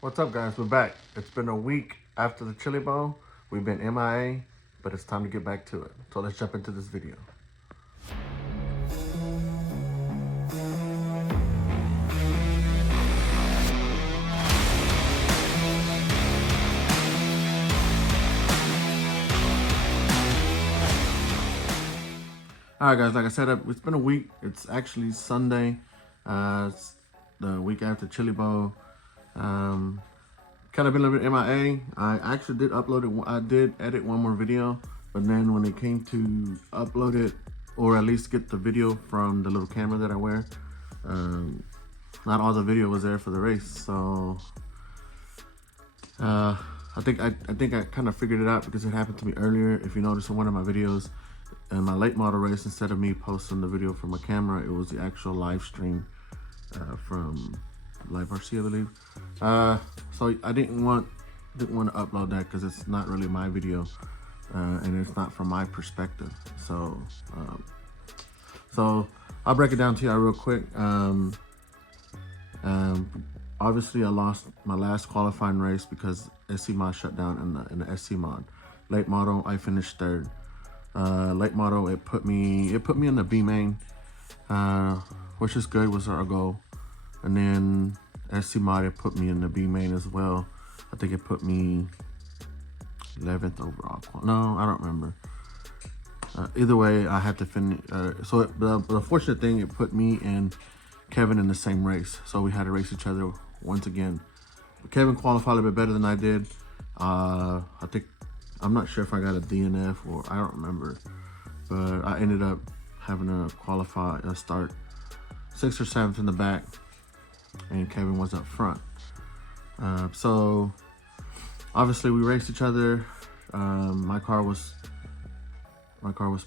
What's up, guys? We're back. It's been a week after the Chili Bowl. We've been MIA, but it's time to get back to it. So let's jump into this video. All right, guys. Like I said, it's been a week. It's actually Sunday. It's the week after Chili Bowl. Kind of been a little bit MIA. I actually did upload it. I did edit one more video, but then when it came to upload it, or at least get the video from the little camera that I wear, not all the video was there for the race. So I think I kind of figured it out because it happened to me earlier. If you notice in one of my videos, in my late model race, instead of me posting the video from a camera, it was the actual live stream from Live RC, I believe. So I didn't want to upload that because it's not really my video, and it's not from my perspective. So I'll break it down to you real quick. Obviously, I lost my last qualifying race because SC mod shut down in the SC mod. Late model, I finished third. Late model, it put me in the B main, which is good, was our goal. And then SC mod, it put me in the B main as well. I think it put me 11th overall. No, I don't remember. Either way, I had to finish. So the fortunate thing, it put me and Kevin in the same race. So we had to race each other once again. But Kevin qualified a little bit better than I did. I think, I'm not sure if I got a DNF or I don't remember. But I ended up having to qualify, start 6th or 7th in the back. And Kevin was up front. So obviously we raced each other. My car was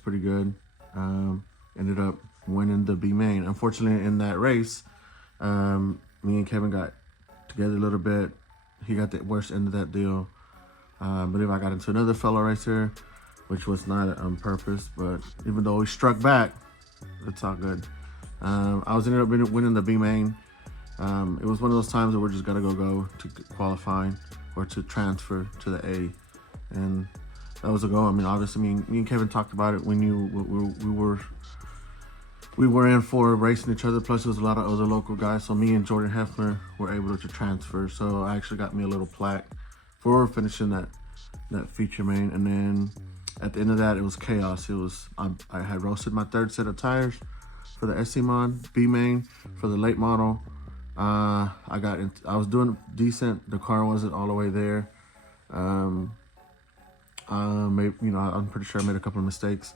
pretty good. Ended up winning the B main. Unfortunately, in that race, me and Kevin got together a little bit. He got the worst end of that deal. I believe I got into another fellow racer, which was not on purpose, but even though he struck back, it's all good. I was ended up winning the B main. It was one of those times where we're just gotta go to qualify or to transfer to the A, and that was a goal. I mean, obviously, me and Kevin talked about it when we were in for racing each other. Plus, there was a lot of other local guys, so me and Jordan Heffler were able to transfer. So I actually got me a little plaque for finishing that feature main. And then at the end of that, it was chaos. It was I had roasted my third set of tires for the SC mod, B main for the late model. I was doing decent. The car wasn't all the way there. Maybe, I'm pretty sure I made a couple of mistakes,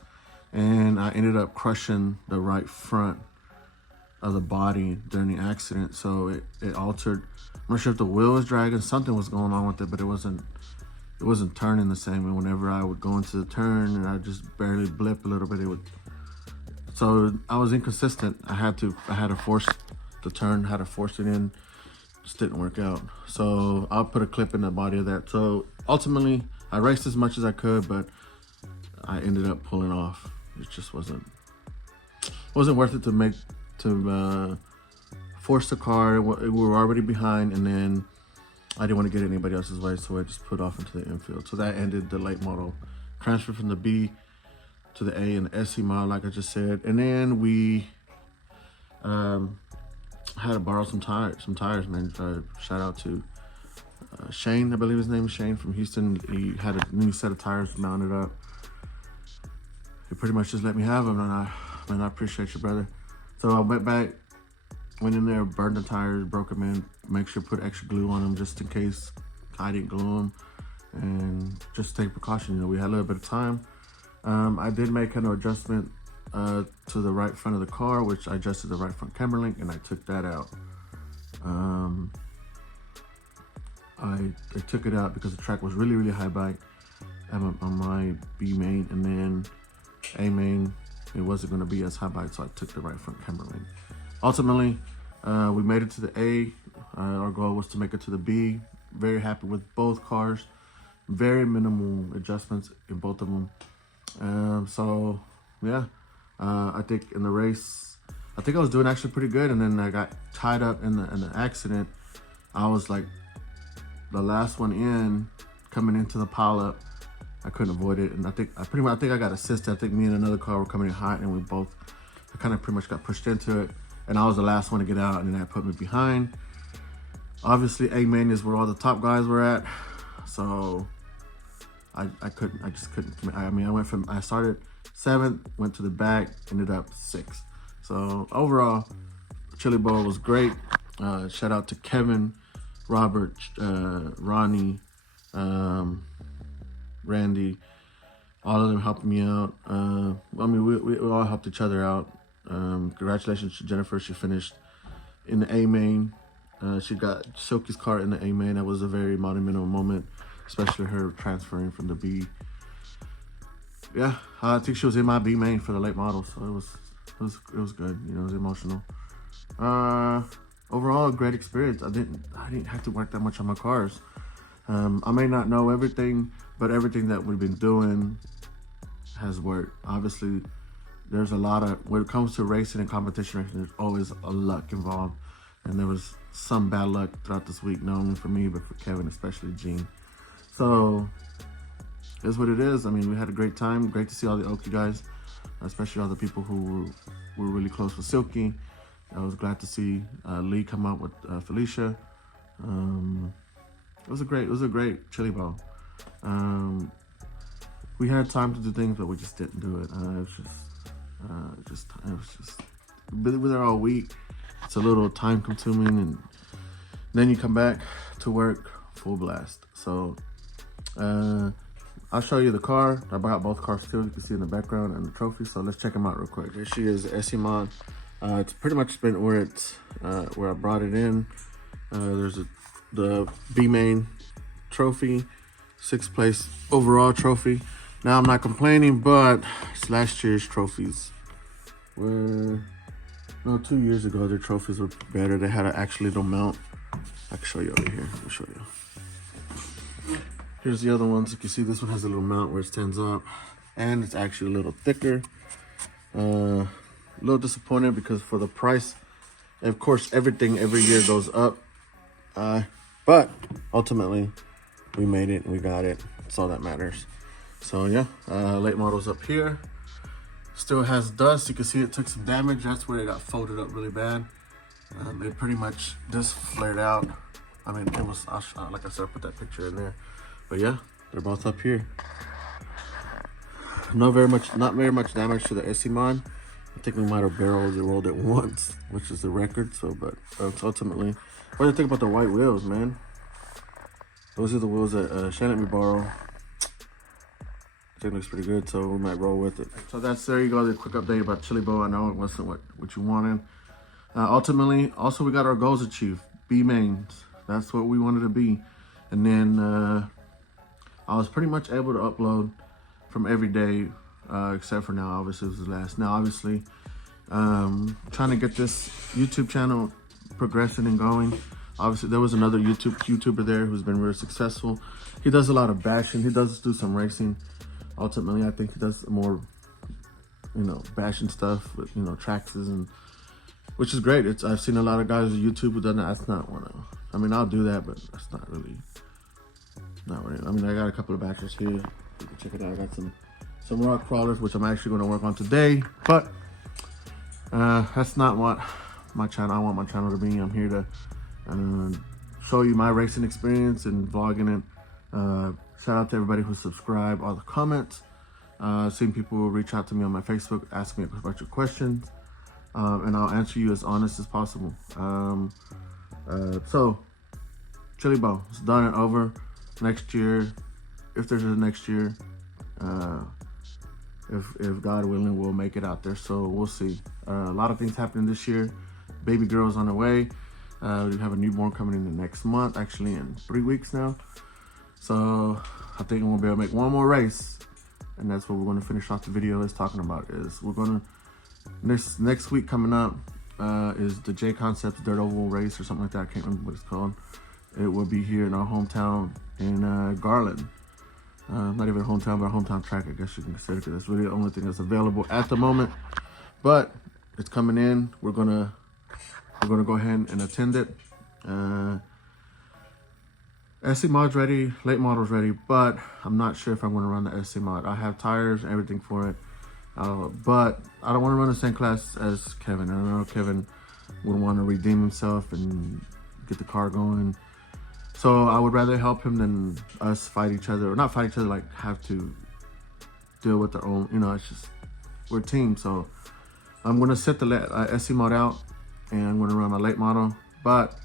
and I ended up crushing the right front of the body during the accident. So it altered. I'm not sure if the wheel was dragging. Something was going on with it, but it wasn't turning the same. And whenever I would go into the turn and I just barely blip a little bit, it would. So I was inconsistent. I had to force the turn, had to force it in. Just didn't work out. So I'll put a clip in the body of that. So ultimately, I raced as much as I could, but I ended up pulling off. It just wasn't worth it to force the car. We were already behind, and then I didn't want to get anybody else's way, so I just put off into the infield. So that ended the late model transfer from the B to the A and the SC mod, like I just said. And then we had to borrow some tires, man. Shout out to Shane, I believe his name is Shane from Houston. He had a new set of tires mounted up. He pretty much just let me have them, and I appreciate you, brother. So I went in there, burned the tires, broke them in, make sure to put extra glue on them just in case I didn't glue them, and just take precaution. We had a little bit of time. I did make an adjustment to the right front of the car, which I adjusted the right front camber link, and I took that out. I took it out because the track was really high bike on my B main, and then A main, it wasn't going to be as high bike, so I took the right front camber link. Ultimately, we made it to the A. Our goal was to make it to the B. Very happy with both cars. Very minimal adjustments in both of them. So yeah, I think in the race, I was doing actually pretty good, and then I got tied up in the accident. I was like the last one in, coming into the pileup, I couldn't avoid it, and I think I got assisted. I think me and another car were coming in hot, and we both kind of pretty much got pushed into it. And I was the last one to get out, and then that put me behind. Obviously, A-main is where all the top guys were at, so I just couldn't. I mean, I started 7th, went to the back, ended up 6th. So overall, ChiliBowl was great. Shout out to Kevin, Robert, Ronnie, Randy, all of them helped me out. I mean, we all helped each other out. Congratulations to Jennifer. She finished in the A-main. She got Silky's car in the A-main. That was a very monumental moment, especially her transferring from the B. Yeah, I think she was in my B-main for the late model, so it was good. You know, it was emotional. Overall, a great experience. I didn't have to work that much on my cars. I may not know everything, but everything that we've been doing has worked. Obviously, there's a lot of, when it comes to racing and competition racing, there's always a luck involved. And there was some bad luck throughout this week, not only for me, but for Kevin, especially Gene. So, it's what it is. I mean, we had a great time. Great to see all the Oki guys, especially all the people who were really close with Silky. I was glad to see Lee come out with Felicia. It was a great ChiliBowl. We had time to do things, but we just didn't do it. It was just. But we're there all week. It's a little time consuming, and then you come back to work full blast. So I'll show you the car. I got both cars too. You can see in the background and the trophy. So let's check them out real quick. Here she is, the SE Mod. It's pretty much been where I brought it in. There's the B-main trophy, 6th place overall trophy. Now I'm not complaining, but it's last year's trophies were, no, 2 years ago their trophies were better. They had an actual little mount. I can show you over here. I'll show you. Here's the other ones. You can see this one has a little mount where it stands up, and it's actually a little thicker. A little disappointed because for the price, of course, everything every year goes up. But ultimately, we made it and we got it. That's all that matters. So yeah, late model's up here. Still has dust. You can see it took some damage. That's where it got folded up really bad. It pretty much just flared out. I mean, it was, like I said, I put that picture in there. But yeah, they're both up here. Not very much damage to the SE Mod. I think we might have barreled and rolled it once, which is the record. So, but ultimately, what do you think about the white wheels, man? Those are the wheels that Shannon let me borrow. I think it looks pretty good, so we might roll with it. So there you go, the quick update about ChiliBowl. I know it wasn't what you wanted. Ultimately, also we got our goals achieved. B-mains, that's what we wanted to be. And then I was pretty much able to upload from every day, except for now, obviously it was the last. Now, obviously, trying to get this YouTube channel progressing and going. Obviously, there was another YouTuber there who's been very successful. He does a lot of bashing. He does do some racing. Ultimately, I think he does more, bashing stuff with, traxes, and which is great. I've seen a lot of guys on YouTube who done that. That's not one of. I mean, I'll do that, but that's not really. I mean, I got a couple of bashers here. You can check it out. I got some rock crawlers, which I'm actually going to work on today. But that's not what my channel. I want my channel to be. I'm here to show you my racing experience and vlogging it. Shout out to everybody who subscribed, all the comments. Seeing people reach out to me on my Facebook, ask me a bunch of questions, and I'll answer you as honest as possible. So, ChiliBowl, it's done and over. Next year, if there's a next year, if God willing, we'll make it out there. So we'll see. A lot of things happening this year. Baby girl's on the way. We have a newborn coming in the next month, actually in 3 weeks now. So I think we'll be able to make one more race, and that's what we're going to finish off the video is talking about. Is we're going to next week coming up is the J Concepts Dirt Oval race or something like that. I can't remember what it's called. It will be here in our hometown in Garland. Not even a hometown, but a hometown track, I guess you can consider, because that's really the only thing that's available at the moment. But it's coming in. We're gonna go ahead and attend it. SC mod's ready, late model's ready, but I'm not sure if I'm going to run the SC mod. I have tires and everything for it, but I don't want to run the same class as Kevin. I know Kevin would want to redeem himself and get the car going. So I would rather help him than us fight each other, or not fight each other, like have to deal with their own, it's just, we're a team. So I'm going to set the SC mod out and I'm going to run my late model, but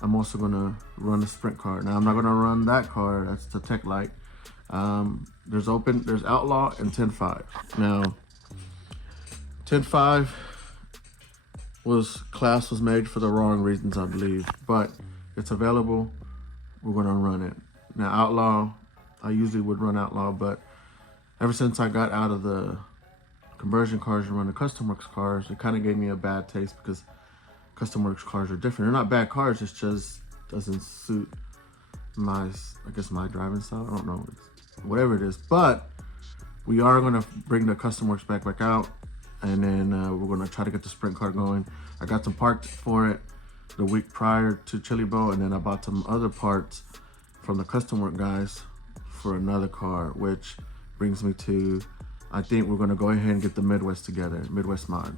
I'm also going to run the sprint car. Now I'm not going to run that car, that's the Tech Light. There's Outlaw and 10.5. Now 10.5 class was made for the wrong reasons, I believe, but it's available. We're going to run it. Now Outlaw, I usually would run Outlaw, but ever since I got out of the conversion cars and run the Custom Works cars, it kind of gave me a bad taste because Custom Works cars are different. They're not bad cars, it's just doesn't suit my driving style. I don't know, whatever it is. But we are going to bring the Custom Works back out, and then we're going to try to get the sprint car going. I got some parts for it the week prior to ChiliBowl, and then I bought some other parts from the Custom Work guys for another car, which brings me to, I think we're going to go ahead and get the Midwest together, Midwest mod.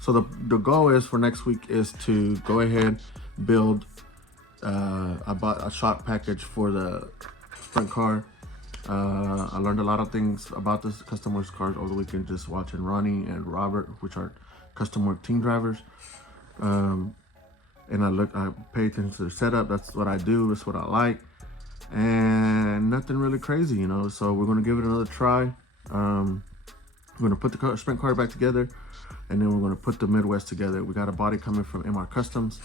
So the goal is for next week is to go ahead, build, I bought a shock package for the sprint car. I learned a lot of things about this Custom Works cars over the weekend, just watching Ronnie and Robert, which are Custom Work team drivers. And I pay attention to the setup. That's what I do, that's what I like. And nothing really crazy, so we're going to give it another try. We're going to put the sprint car back together, and then we're going to put the Midwest together. We got a body coming from MR Customs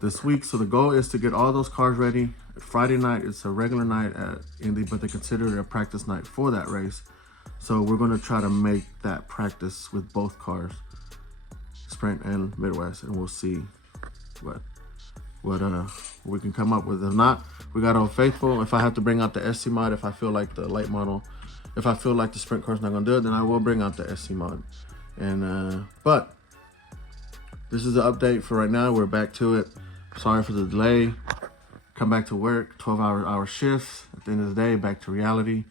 this week, so the goal is to get all those cars ready. Friday night, it's a regular night at Indy, but they consider it a practice night for that race. So we're going to try to make that practice with both cars, Sprint and Midwest, and we'll see what we can come up with. If not, we got Old Faithful. If I have to bring out the SC mod, if I feel like the late model, if I feel like the sprint car's not gonna do it, then I will bring out the SC mod. And but this is the update for right now. We're back to it. Sorry for the delay. Come back to work, 12-hour shifts. At the end of the day, back to reality.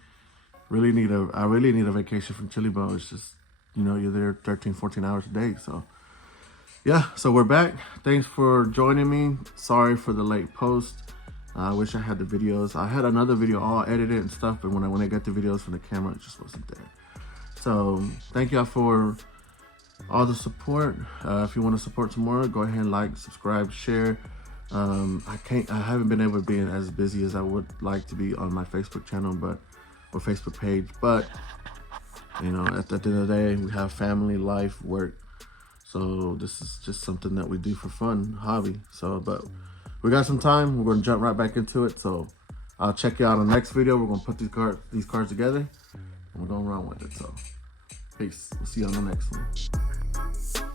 I really need a vacation from ChiliBowl. It's just, you're there 13, 14 hours a day. So yeah, so we're back. Thanks for joining me. Sorry for the late post. I wish I had the videos. I had another video all edited and stuff, but when I got the videos from the camera, it just wasn't there. So thank y'all for all the support. If you want to support some more, go ahead and like, subscribe, share. I haven't been able to be as busy as I would like to be on my Facebook channel, or Facebook page. But at the end of the day, we have family, life, work. So this is just something that we do for fun, hobby. So, but we got some time. We're going to jump right back into it. So I'll check you out on the next video. We're going to put these cars together, and we're going to run with it. So peace. We'll see you on the next one.